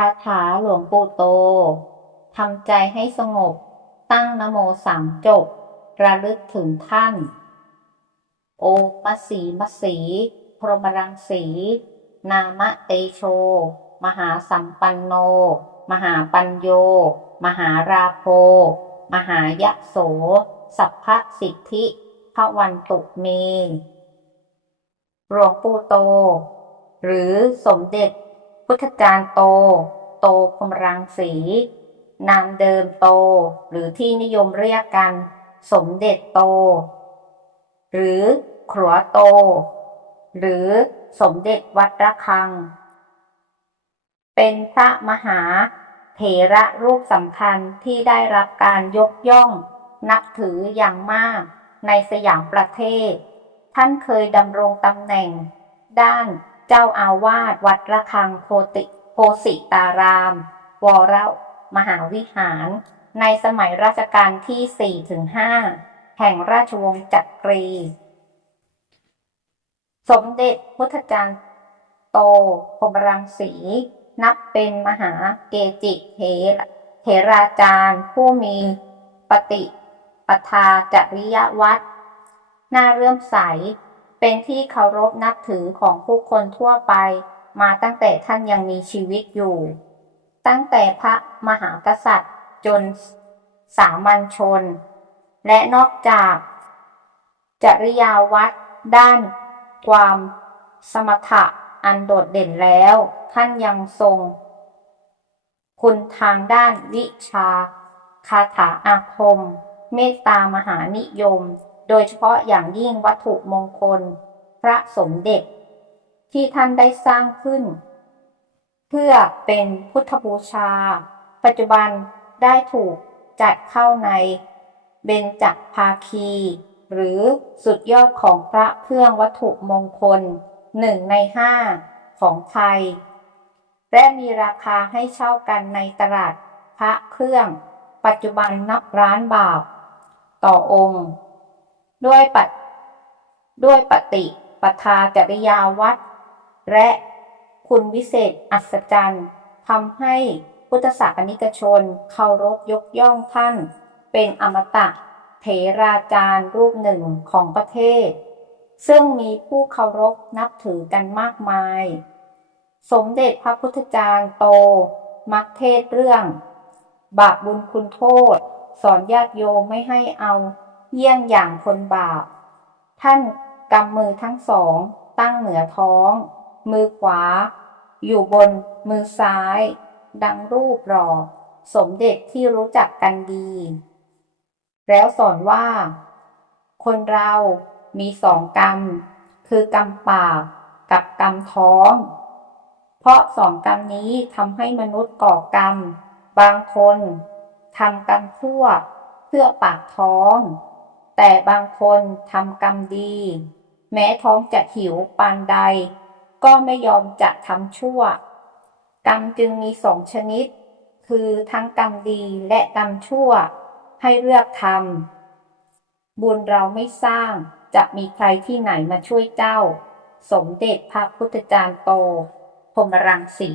คาถาหลวงปู่โตทำใจให้สงบ ตั้งนโมสามจบ ระลึกถึงท่าน โอมสีมสีพรหมรังสี นามะเตโช มหาสัมปันโน มหาปัญโย มหาราโพมหายะโส สัพพสิทธิพระวันตุเมหลวงปู่โต หรือสมเด็จ พุทธจารย์โต โตพรมรังสี นามเดิมโต หรือที่นิยมเรียกกัน สมเด็จโต หรือขรัวโต หรือสมเด็จวัดระฆัง เป็นพระมหาเถระรูปสำคัญที่ได้รับการยกย่อง นับถืออย่างมากในสยามประเทศ ท่านเคยดำรงตำแหน่ง ด้าน เจ้าอาวาสวัดระฆังโพติโพสิตาราม วรมหาวิหาร ในสมัยรัชกาลที่ 4-5 แห่งราชวงศ์จักรี สมเด็จพุทธจารย์โตพรมรังสี นับเป็นมหาเกจิเถระเถราจารย์ผู้มีปฏิปทาจริยวัตรน่าเรื่อมใส เป็นที่เคารพนับถือของผู้คนทั่วไป มาตั้งแต่ท่านยังมีชีวิตอยู่ ตั้งแต่พระมหากษัตริย์จนสามัญชน และนอกจาก จริยาวัดด้านความสมถะอันโดดเด่นแล้ว ท่านยังทรง คุณทางด้านวิชา คาถาอาคม เมตตามหานิยม โดยเฉพาะอย่างยิ่งวัตถุมงคล พระสมเด็จ ที่ท่านได้สร้างขึ้น เพื่อเป็นพุทธบูชา ปัจจุบันได้ถูกจัดเข้าในเบญจภาคี หรือสุดยอดของพระเครื่องวัตถุมงคลหนึ่งในห้าของไทย และมีราคาให้เช่ากันในตลาดพระเครื่อง ปัจจุบันนับล้านบาท ต่อองค์ ด้วยปัจด้วยปฏิปทาจริยาวัด และคุณวิเศษอัศจรรย์ทำให้พุทธศาสนิกชนเคารพยกย่องท่าน เป็นอมตะเถราจารย์รูปหนึ่งของประเทศ ซึ่งมีผู้เคารพนับถือกันมากมาย สมเด็จพระพุทธจารย์โต มักเทศเรื่อง บาปบุญคุณโทษ สอนญาติโยมไม่ให้เอา เยี่ยงอย่างคนบาป ท่านกำมือทั้งสอง ตั้งเหนือท้อง มือขวา อยู่บน มือซ้าย ดังรูปหล่อสมเด็จที่รู้จักกันดี แล้วสอนว่า คนเรามีสองกรรม คือกรรมปากกับกรรมท้อง เพราะสองกรรมนี้ทำให้มนุษย์ก่อกรรม บางคนทำกรรมชั่วเพื่อปากท้อง แต่บางคนทำกรรมดี แม้ท้องจะหิวปานใด ก็ไม่ยอมจะทำชั่ว กรรมจึงมีสองชนิด คือทั้งกรรมดีและกรรมชั่ว ให้เลือกทำบุญเราไม่สร้างจะมีใครที่ไหนมาช่วยเจ้า สมเด็จพระพุทธจารย์โตพรมรังสี